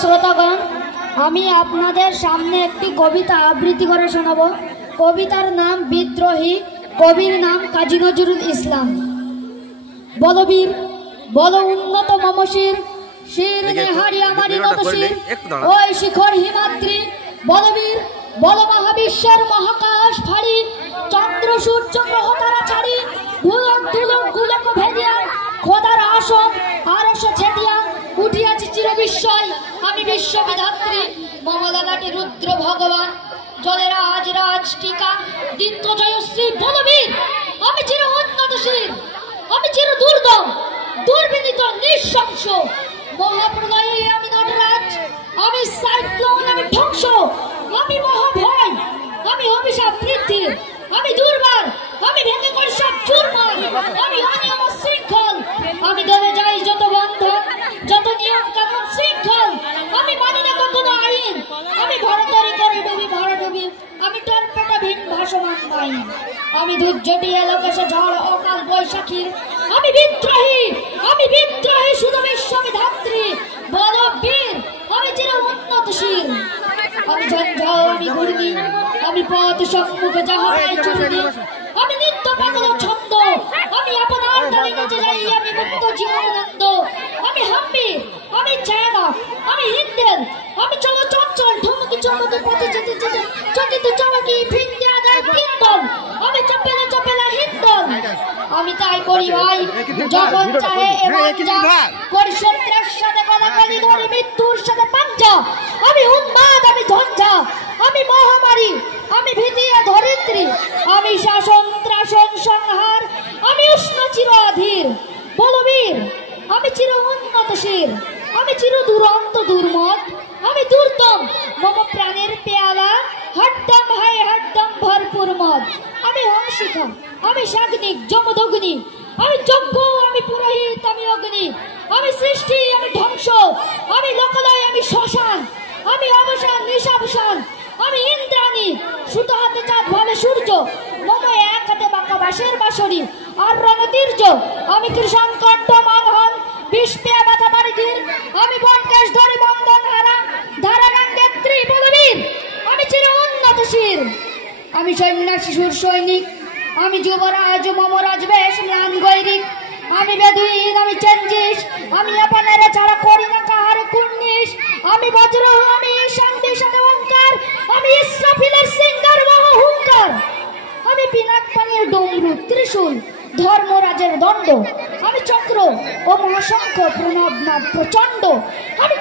শ্রোতাগণ, আমি আপনাদের সামনে একটি কবিতা আবৃত্তি করে শোনাবো। কবিতার নাম বিদ্রোহী, কবির নাম কাজী নজরুল ইসলাম। বলবীর বল উন্নত মমশির, শির নেহারি আমারি নত শির, ওই শিখর হিমাদ্রি। বলবীর বল মহাবিশ্বের মহাকাশ ফাড়ি, চন্দ্র সূর্য গ্রহ তারা ছাড়ি, ভুলক দুলক গুলক ভেদিয়া, খোদার আসন আরশ ছেদিয়া, উঠিয়াছি চির বিস্ময় আমি বিশ্ববিধাত্রী। মমলালাটে রুদ্র ভগবান, জলের আজ রাজ টিকা, দীপ্ত জয়শ্রী। বলবীর আমি চির উন্নতশীল, আমি চির দুর্দম দুর্বিনীত নিঃশংস। মহাপ্রলয়ে আমি নটরাজ, আমি সাইক্লোন, আমি ধ্বংস, আমি মহাভয়, আমি অভিশাপ বৃদ্ধি, আমি দুর্বার, আমি ভেঙে করি সব চুরমার, আমি অনিয়ম শৃঙ্খল, আমি দলে যাই যত বন্ধন, যত নিয়ম কানুন শৃঙ্খল, আমি মানি না কখনো আইন, আমি ভরতরি করে ডুবি ভরা ডুবি, আমি টর্পেটা ভিন ভাসমান আইন, আমি দুর্যোটি এলোকেশে ঝড় অকাল বৈশাখীর, আমি বিদ্রোহী, আমি বিদ্রোহী শুধু বিশ্ববিধাত্রী। বলবীর আমি চির উন্নতশীল, আমি ঝঞ্ঝাও, আমি ঘূর্ণি, আমি পথ সম্মুখে যাহা পাই চূর্ণি, আমি নিত্য পাগল ছন্দ, আমি আপনার তালে নেচে যাই, আমি মুক্ত জীবনানন্দ, আমি হাম্বি, আমি ছায়ানা, আমি হিন্দেল, আমি চলো চঞ্চল ঠুমকি চমকি পথে যেতে যেতে চকিত চমকি ভিন্দে আদায় কিন্দল, আমি চপেলা চপেলা হিন্দল। আমি তাই করি ভাই যখন চাহে এবং যা করি, সন্ত্রাস সাথে গলাগলি ধরে মৃত্যুর সাথে পাঞ্জা, আমি উন্মাদ, আমি ঝঞ্ঝা, আমি মহামারী, আমি ভীতিয়া ধরিত্রী, আমি শাসন ত্রাসন সংহার, আমি উষ্ণ চির অধীর। বলবীর আমি চির উন্নতশীল, আমি চির দুরন্ত দুর্মত, আমি দুর্দম মম প্রাণের পেয়ালা, হরদম হায় হরদম ভরপুর মদ, আমি হংসিকা, আমি সাগ্নিক যমদগ্নি, আমি যজ্ঞ, আমি পুরোহিত, আমি অগ্নি, আমি সৃষ্টি, আমি ধ্বংস, আমি লোকালয়, আমি শ্মশান, আমি অবসান নিশাবসান, আমি ইন্দ্রাণী, সুতো হাতে চাঁদ ভাবে সূর্য, মম এক হাতে বাঁকা বাঁশের বাঁশরি আর রণতীর্য, আমি কৃষণ কণ্ঠ মানহন বিষ পেয়া মাথা বাড়িটির, আমি বনকেশ ধরে বন্ধন হারা ধারাগান নেত্রী। বলবীর আমি চির উন্নতশীল, আমি সন্ন্যাসী সুর সৈনিক, আমি যুবরাজ মমরাজ বেশ ম্লান গৈরিক, আমি বেদুইন, আমি চেঞ্জিস, আমি আপনারা ছাড়া করি না কাহার কুন্নিস, আমি বজ্র, আমি শান্তি সাথে অঙ্কার, আমি ইসরাফিলের সিঙ্গার মহা হুঙ্কার, আমি পিনাক পানির ডমরু ত্রিশূল ধর্মরাজের দণ্ড, আমি চক্র ও মহাশঙ্খ প্রণব নাদ প্রচণ্ড, আমি